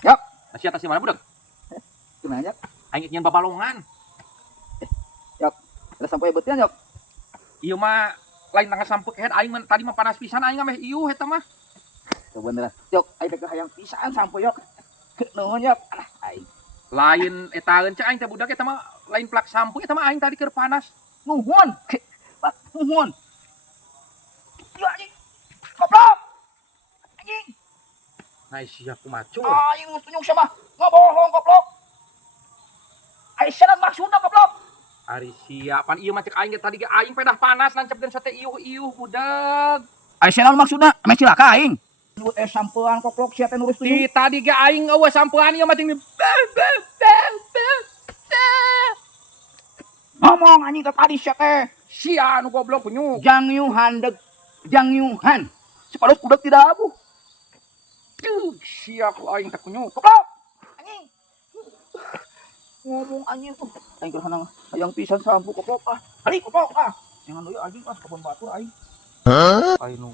Yok, Nasi atas mana budak? gimana Yok? Aing ingin babalongan. Yok, ada sampai betian Yok. Iya mah lain tangga sampuk head aing tadi mah panas pisan aing mah ieu eta mah. Kebeneran. Yok, aing teh hayang pisan sampai Yok. Nuhun Yok. Alah, aing. Lain eta eun aing teh budak eta mah lain plak sampuk eta mah aing tadi keur panas. Nuhun. Pak, nuhun. Yo anjing. Goblok. Anjing. Nah sia kumacu. Aing geus tunjuk sama. Ngabohong goblok. Aing salah maksudna goblok. Ari sia pan ieu mah cek aing tadi ge aing pedah panas nancep dan sate iuh budak. Aing salah maksudna. Ame cilaka aing. Nuhun sampean goblok sia teh nurus Di tunjuk. tadi ge aing eueuh sampean ieu mah ting Ngomong anjing teh tadi sia teh. sia anu goblok punyuk. Jang Yuhan deg. Jang Yuhan. Sepados budak tidak abu. Sia ku aing teh punyuk. Goblok. Anjing. Ngomong anjing tuh. Aing keur hanang hayang pisan sampu goblok ah. Ali goblok ah. Jangan dulu anjing ah kebon batur aing. Aing nu